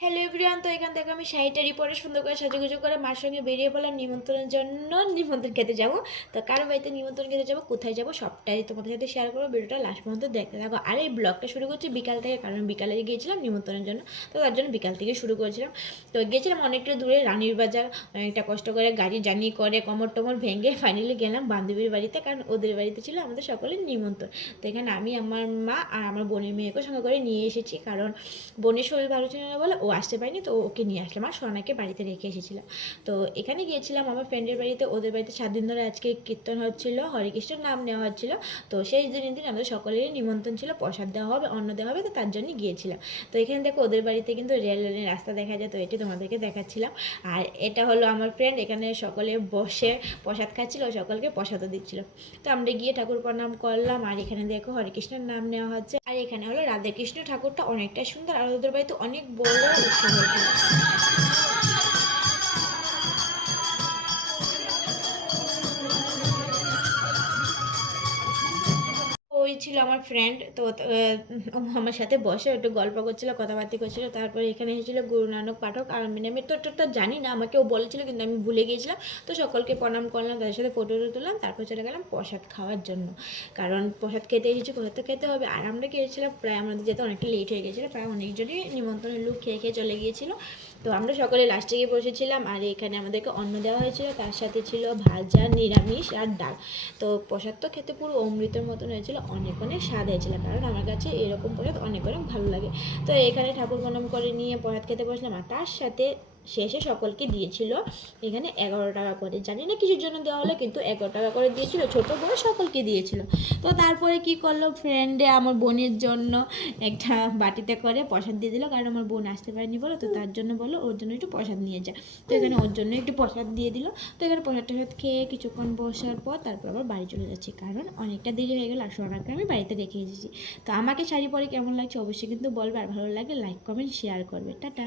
Hello everyone, তো এখান থেকে আমি শাড়িটারি পরে সুন্দর করে সাজুগুজু করে মার সঙ্গে বেরিয়ে পড়লাম নিমন্ত্রণের জন্য। নিমন্ত্রণ খেতে যাব। তো কারো বাড়িতে নিমন্ত্রণ খেতে যাব, কোথায় যাব সবটাই তোমাদের সাথে শেয়ার করবো। ভিডিওটা লাস্ট পর্যন্ত দেখতে থাকো। আর এই ব্লগটা শুরু করছি বিকাল থেকে, কারণ বিকালে গিয়েছিলাম নিমন্ত্রণের জন্য। তো তার জন্য বিকাল থেকে শুরু করেছিলাম। তো গিয়েছিলাম অনেকটা দূরে, রানীর বাজার। অনেকটা কষ্ট করে গাড়ি জার্নি করে কোমর টোমর ভেঙে ফাইনালি গেলাম বান্ধবীর বাড়িতে, কারণ ওদের বাড়িতে ছিল আমাদের সকলের নিমন্ত্রণ। তো এখানে আমি, আমার মা আর আমার বোনের মেয়েকে সঙ্গে করে নিয়ে এসেছি, কারণ বোনের শরীর ভালো ছিল না বলে ও আসতে পারেনি। তো ওকে নিয়ে আসলাম আর সোনাকে বাড়িতে রেখে এসেছিলাম। তো এখানে গিয়েছিলাম আমার ফ্রেন্ডের বাড়িতে। ওদের বাড়িতে 7 দিন ধরে আজকে কীর্তন হচ্ছিলো, হরেকৃষ্ণের নাম নেওয়া হচ্ছিলো। তো সেই দিন আমাদের সকলেরই নিমন্ত্রণ ছিল, প্রসাদ দেওয়া হবে, অন্ন দেওয়া হবে। তো তার জন্যই গিয়েছিলাম। তো এখানে দেখো ওদের বাড়িতে কিন্তু রেল লাইনের রাস্তা দেখা যায়, তো এটি তোমাদেরকে দেখাচ্ছিলাম। আর এটা হলো আমার ফ্রেন্ড, এখানে সকলে বসে প্রসাদ খাচ্ছিল, সকলকে প্রসাদও দিচ্ছিল। তো আমরা গিয়ে ঠাকুর প্রণাম করলাম। আর এখানে দেখো হরেকৃষ্ণের নাম নেওয়া হচ্ছে। আর এখানে হলো রাধাকৃষ্ণ ঠাকুরটা অনেকটা সুন্দর, আর ওদের বাড়িতে অনেক বড় উৎসব হয়েছিল। ওই ছিল আমার ফ্রেন্ড। তো ও আমার সাথে বসে একটু গল্প করছিল, কথাবার্তা করছিল। তারপরে এখানে এসেছিল গুরু নানক পাঠক। আর আমি তো জানি না, আমাকে ও বলেছিল কিন্তু আমি ভুলে গিয়েছিলাম। তো সকলকে প্রণাম করলাম, তাদের সাথে ফটো তুললাম, তারপর চলে গেলাম প্রসাদ খাওয়ার জন্য। কারণ প্রসাদ খেতে এসেছি, কোথাও তো খেতে হবে। আর আমরা গিয়েছিলাম প্রায়, আমাদের যেতে অনেকটা লেট হয়ে গেছিলো, প্রায় অনেকজনই নিমন্ত্রণের লোক খেয়ে খেয়ে চলে গিয়েছিলো। তো আমরা সকলে লাস্টে গিয়ে বসেছিলাম। আর এখানে আমাদেরকে অন্ন দেওয়া হয়েছিল, তার সাথে ছিল ভাজা, নিরামিষ আর ডাল। তো প্রসাদ তো খেতে পুরো অমৃতের মতন হয়েছিল, অনেক অনেক স্বাদ হয়েছিল, কারণ আমার কাছে এরকম প্রসাদ অনেক অনেক ভালো লাগে। তো এখানে ঠাকুর প্রণাম করে নিয়ে প্রসাদ খেতে বসলাম। আর তার সাথে শেষে সকলকে দিয়েছিল এখানে 11 টাকা করে, জানি না কিছুর জন্য দেওয়া হলো, কিন্তু 11 টাকা করে দিয়েছিল, ছোটো বড় সকলকে দিয়েছিল। তো তারপরে কি করলো ফ্রেন্ডে আমার বোনের জন্য একটা বাটিতে করে প্রসাদ দিয়ে দিল, কারণ আমার বোন আসতে পারেনি বলো, তো তার জন্য বলো ওর জন্য একটু প্রসাদ নিয়ে যায়। তো এখানে ওর জন্য একটু প্রসাদ দিয়ে দিল। তো এখানে প্রসাদটা খেয়ে কিছুক্ষণ বসার পর তারপর আবার বাড়ি চলে যাচ্ছি, কারণ অনেকটা দেরি হয়ে গেল আর সোনাকে আমি বাড়িতে রেখে এসেছি। তো আমাকে শাড়ি পরে কেমন লাগছে অবশ্যই কিন্তু বলবে, আর ভালো লাগে লাইক কমেন্ট শেয়ার করবে। টাটা।